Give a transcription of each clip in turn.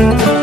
Hello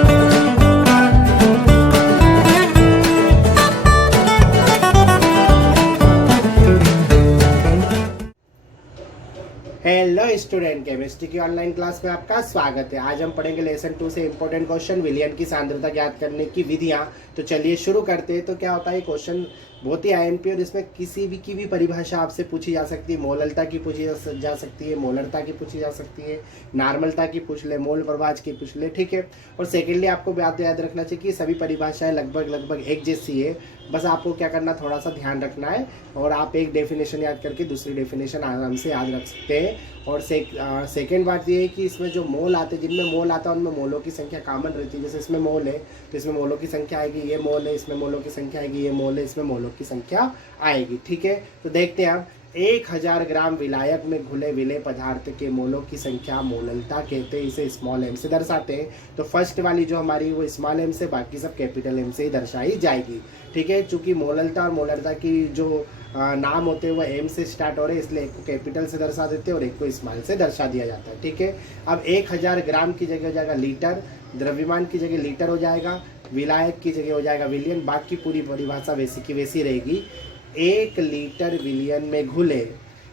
student, chemistry की online class में आपका स्वागत है। आज हम पढ़ेंगे लेसन 2 से इंपॉर्टेंट क्वेश्चन, विलयन की सांद्रता ज्ञात करने की विधियां। तो चलिए शुरू करते हैं। तो क्या होता है, क्वेश्चन बहुत ही आईएमपी और इसमें किसी भी की भी परिभाषा आपसे पूछी जा सकती है। मोललता की पूछी जा सकती है, मोलरता की पूछी जा सकती है, नॉर्मलता की पूछ ले, मोल प्रभाज की पूछ ले, ठीक है। और सेकेंडली आपको बात याद रखना चाहिए कि सभी परिभाषाएं लगभग एक जैसी है। बस आपको क्या करना, थोड़ा सा ध्यान रखना है और आप एक डेफिनेशन याद करके दूसरी डेफिनेशन आराम से याद रख सकते हैं। और सेकेंड बात ये है कि इसमें जो मोल आते हैं, जिनमें मोल आता है उनमें मोलों की संख्या कॉमन रहती है। जैसे इसमें मोल है तो इसमें मोलों की संख्या आएगी, ये मोल है, इसमें मोलों की संख्या आएगी, ये मोल है, इसमें मोलों की संख्या आएगी, ठीक है। तो देखते हैं आप, 1000 ग्राम विलायक में घुले विलेय पदार्थ के मोलों की संख्या मोललता कहते हैं। इसे स्मॉल एम से दर्शाते हैं। तो फर्स्ट वाली जो हमारी वो स्मॉल एम से, बाकी सब कैपिटल एम से ही दर्शाई जाएगी, ठीक है। चूंकि मोललता और मोलरता की जो नाम होते हैं वो एम से स्टार्ट हो रहे हैं, इसलिए एक को कैपिटल से दर्शा देते हैं और एक को स्मॉल से दर्शा दिया जाता है, ठीक है। अब 1000 ग्राम की जगह हो जाएगा लीटर, द्रव्यमान की जगह लीटर हो जाएगा, विलायक की जगह हो जाएगा विलियन। बाकी पूरी परिभाषा वैसी की वैसी रहेगी। 1 लीटर विलियन में घुले,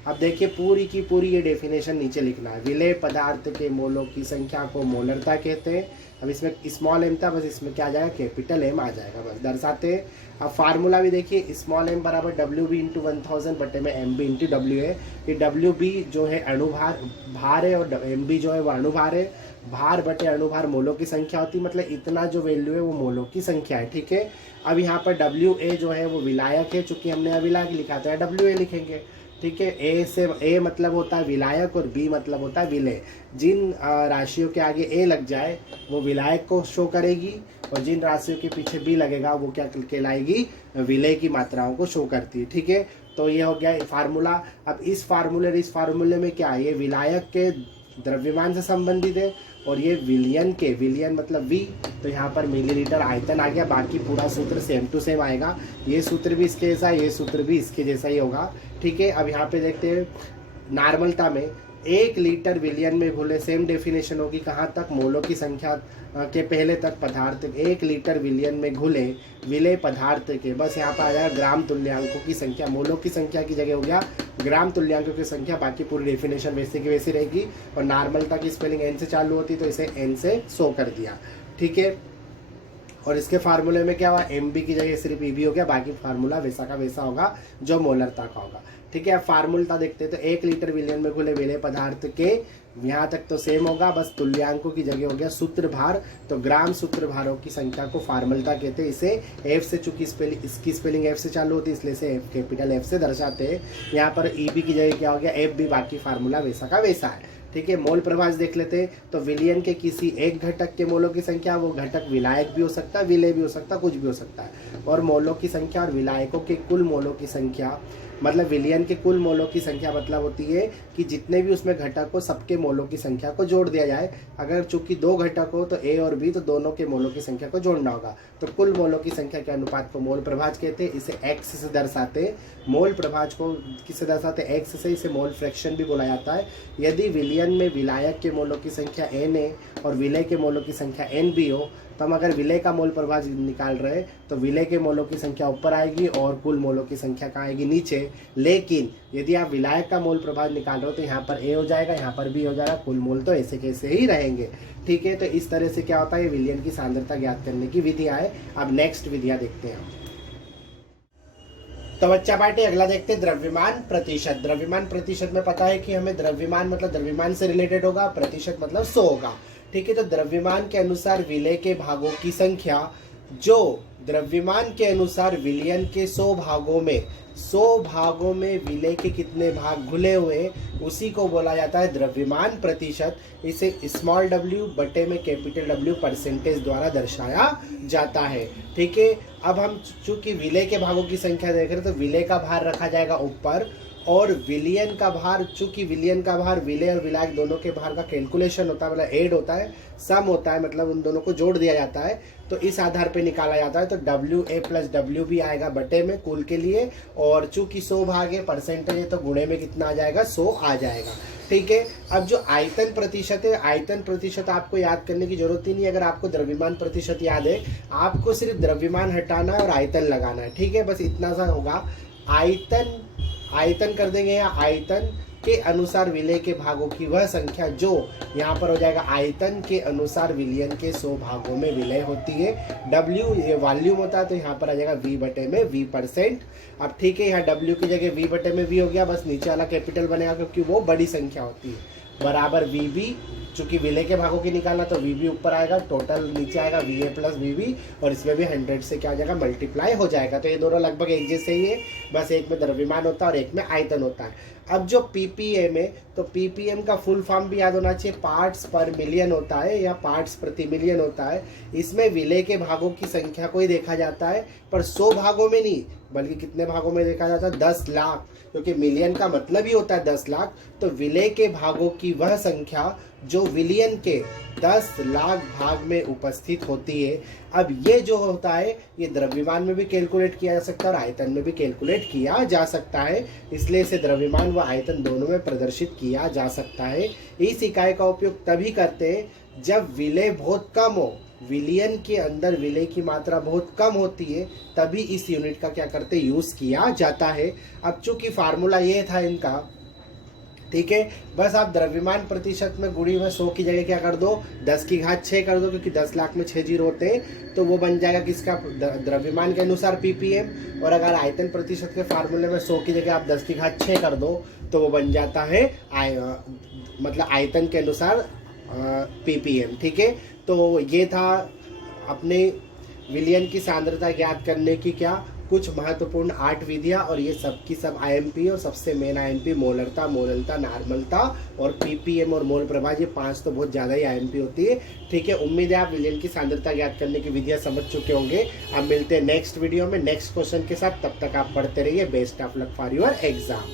अब देखिए पूरी की पूरी ये डेफिनेशन नीचे लिखना है। विलेय पदार्थ के मोलों की संख्या को मोलरता कहते हैं। अब इसमें स्मॉल एम था, बस इसमें क्या आ जाएगा, कैपिटल एम आ जाएगा, बस दर्शाते हैं। अब फार्मूला भी देखिए, स्मॉल एम बराबर डब्ल्यू बी इंटू 1000 बटे में एम बी इंटू डब्ल्यू है। ये डब्ल्यू बी जो है अणुभार भार है और एम बी जो है वो अणुभार है। भार बटे अणुभार मोलों की संख्या होती है, मतलब इतना जो वैल्यू है वो मोलों की संख्या है, ठीक है। अब यहाँ पर डब्ल्यू ए जो है वो विलायक है, चूंकि हमने अविलायक लिखा था डब्ल्यू ए लिखेंगे, ठीक है। ए मतलब होता है विलायक और बी मतलब होता है विलेय। जिन राशियों के आगे ए लग जाए वो विलायक को शो करेगी और जिन राशियों के पीछे बी लगेगा वो क्या कहलाएगी, विलेय की मात्राओं को शो करती है, ठीक है। तो ये हो गया फार्मूला। अब इस फार्मूले में क्या है, ये विलायक के द्रव्यमान से संबंधित है और ये विलियन मतलब वी, तो यहाँ पर मिलीलीटर आयतन आ गया। बाकी पूरा सूत्र सेम टू सेम आएगा। ये सूत्र भी इसके जैसा, ये सूत्र भी इसके जैसा ही होगा, ठीक है। अब यहाँ पे देखते हैं नॉर्मलता में 1 लीटर विलियन में घुले, सेम डेफिनेशन होगी कहाँ तक, मोलों की संख्या के पहले तक पदार्थ। 1 लीटर विलियन में घुले विलेय पदार्थ के, बस यहाँ पर आ जाएगा ग्राम तुल्यांकों की संख्या। मोलों की संख्या की जगह हो गया ग्राम तुल्यांकों की संख्या। बाकी पूरी डेफिनेशन वैसे की वैसी रहेगी। और नॉर्मलता की स्पेलिंग एन से चालू होती तो इसे एन से शो कर दिया, ठीक है। और इसके फार्मूले में क्या हुआ, एम बी की जगह सिर्फ ई बी हो गया, बाकी फार्मूला वैसा का वैसा होगा जो मोलरता का होगा, ठीक है। अब फार्मूला देखते हैं। तो 1 लीटर विलियन में घुले विलेय पदार्थ के, यहाँ तक तो सेम होगा, बस तुल्यांकों की जगह हो गया सूत्र भार। तो ग्राम सूत्र भारों की संख्या को फार्मूला कहते हैं। इसे एफ से, चूंकि इसकी स्पेलिंग एफ से चालू होती है इसलिए इसे कैपिटल एफ से दर्शाते हैं। यहाँ पर ई बी की जगह क्या हो गया, एफ बी, बाकी फार्मूला वैसा का वैसा है, ठीक है। मोल प्रभाज देख लेते हैं। तो विलियन के किसी एक घटक के मोलों की संख्या, वो घटक विलायक भी हो सकता है, विलेय भी हो सकता है, कुछ भी हो सकता है। और मोलों की संख्या और विलायकों के कुल मोलों की संख्या, मतलब विलियन के कुल मोलों की संख्या मतलब होती है कि जितने भी उसमें घटक हो सबके मोलों की संख्या को जोड़ दिया जाए। अगर चूंकि 2 घटक हो तो ए और बी, तो दोनों के मोलों की संख्या को जोड़ना होगा। तो कुल मोलों की संख्या के अनुपात को मोल प्रभाज कहते हैं। इसे एक्स से दर्शाते। मोल प्रभाज को किससे दर्शाते, एक्स से। इसे मोल फ्रैक्शन भी बोला जाता है। यदि विलियन में विलायक के मोलों की संख्या एन है और विलेय के मोलों की संख्या एन भी हो, तो हम अगर विलेय का मोल प्रभाज निकाल रहे तो विलेय के मोलों की संख्या ऊपर आएगी और कुल मोलों की संख्या कहाँ आएगी, नीचे। लेकिन यदि आप विलायक का मोल प्रभाज निकाल रहे हो तो यहाँ पर ए हो जाएगा, यहाँ पर बी हो जाएगा, कुल मोल तो ऐसे कैसे ही रहेंगे, ठीक है। तो इस तरह से क्या होता है, विलियन की सांद्रता ज्ञात करने की विधियां है। अब नेक्स्ट विधियां देखते हैं। तो बच्चा पार्टी अगला देखते हैं, द्रव्यमान प्रतिशत। द्रव्यमान प्रतिशत में पता है कि हमें द्रव्यमान मतलब द्रव्यमान से रिलेटेड होगा, प्रतिशत मतलब 100 होगा, ठीक है। तो द्रव्यमान के अनुसार विलेय के भागों की संख्या, जो द्रव्यमान के अनुसार विलियन के 100 भागों में विलेय के कितने भाग घुले हुए, उसी को बोला जाता है द्रव्यमान प्रतिशत। इसे स्मॉल डब्ल्यू बटे में कैपिटल डब्ल्यू परसेंटेज द्वारा दर्शाया जाता है, ठीक है। अब हम चूंकि विलेय के भागों की संख्या देख रहे हैं तो विलेय का भार रखा जाएगा ऊपर और विलियन का भार, चूंकि विलियन का भार विलेय और विलायक दोनों के भार का कैलकुलेशन होता है, मतलब एड होता है, सम होता है, मतलब उन दोनों को जोड़ दिया जाता है, तो इस आधार पे निकाला जाता है। तो W A plus W B आएगा बटे में कुल के लिए, और चूंकि 100 भाग है, परसेंटेज है, तो गुणे में कितना आ जाएगा, 100 आ जाएगा, ठीक है। अब जो आयतन प्रतिशत है, आयतन प्रतिशत आपको याद करने की जरूरत ही नहीं, अगर आपको द्रव्यमान प्रतिशत याद है, आपको सिर्फ द्रव्यमान हटाना है और आयतन लगाना है, ठीक है, बस इतना सा होगा। आयतन, आयतन कर देंगे, या आयतन के अनुसार विलय के भागों की वह संख्या जो यहाँ पर हो जाएगा आयतन के अनुसार विलयन के 100 भागों में विलय होती है। W ये वॉल्यूम होता है, तो यहाँ पर आ जाएगा V बटे में V%। अब ठीक है, यहाँ W की जगह V बटे में V हो गया, बस नीचे वाला कैपिटल बनेगा क्योंकि वो बड़ी संख्या होती है, बराबर VB, चूंकि विलय के भागों की निकालना तो VB ऊपर आएगा, टोटल नीचे आएगा VA प्लस VB, और इसमें भी 100 से क्या हो जाएगा, मल्टीप्लाई हो जाएगा। तो ये दोनों लगभग एक जैसे ही है, बस एक में द्रव्यमान होता है और एक में आयतन होता है। अब जो ppm है, तो ppm का फुल फॉर्म भी याद होना चाहिए, पार्ट्स पर मिलियन होता है या पार्ट्स प्रति मिलियन होता है। इसमें विलय के भागों की संख्या को ही देखा जाता है, पर 100 भागों में नहीं, बल्कि कितने भागों में देखा जाता है, 10 लाख, क्योंकि मिलियन का मतलब ही होता है 10 लाख। तो विलय के भागों की वह संख्या जो विलियन के 10 लाख भाग में उपस्थित होती है। अब ये जो होता है, ये द्रव्यमान में भी कैलकुलेट किया जा सकता है और आयतन में भी कैलकुलेट किया जा सकता है, इसलिए इसे द्रव्यमान व आयतन दोनों में प्रदर्शित किया जा सकता है। इस इकाई का उपयोग तभी करते हैं जब विलय बहुत कम हो, विलियन के अंदर विलय की मात्रा बहुत कम होती है, तभी इस यूनिट का क्या करते, यूज़ किया जाता है। अब चूंकि फार्मूला ये था इनका, ठीक है, बस आप द्रव्यमान प्रतिशत में गुणी में 100 की जगह क्या कर दो, 10 की घात 6 कर दो, क्योंकि 10 लाख में 6 जीरो होते हैं, तो वो बन जाएगा किसका, द्रव्यमान के अनुसार ppm। और अगर आयतन प्रतिशत के फार्मूले में 100 की जगह आप 10 की घात 6 कर दो, तो वो बन जाता है मतलब आयतन के अनुसार ppm, ठीक है। तो ये था अपने विलयन की सांद्रता ज्ञात करने की क्या कुछ महत्वपूर्ण 8 विधियां, और ये सब की सब IMP, और सबसे मेन IMP मोलरता, मोललता, नार्मलता और ppm और मोल प्रभाव, ये 5 तो बहुत ज़्यादा ही IMP होती है, ठीक है। उम्मीद है आप विलयन की सांद्रता ज्ञात करने की विधियां समझ चुके होंगे। अब मिलते हैं नेक्स्ट वीडियो में नेक्स्ट क्वेश्चन के साथ, तब तक आप पढ़ते रहिए। Best of luck for your exam.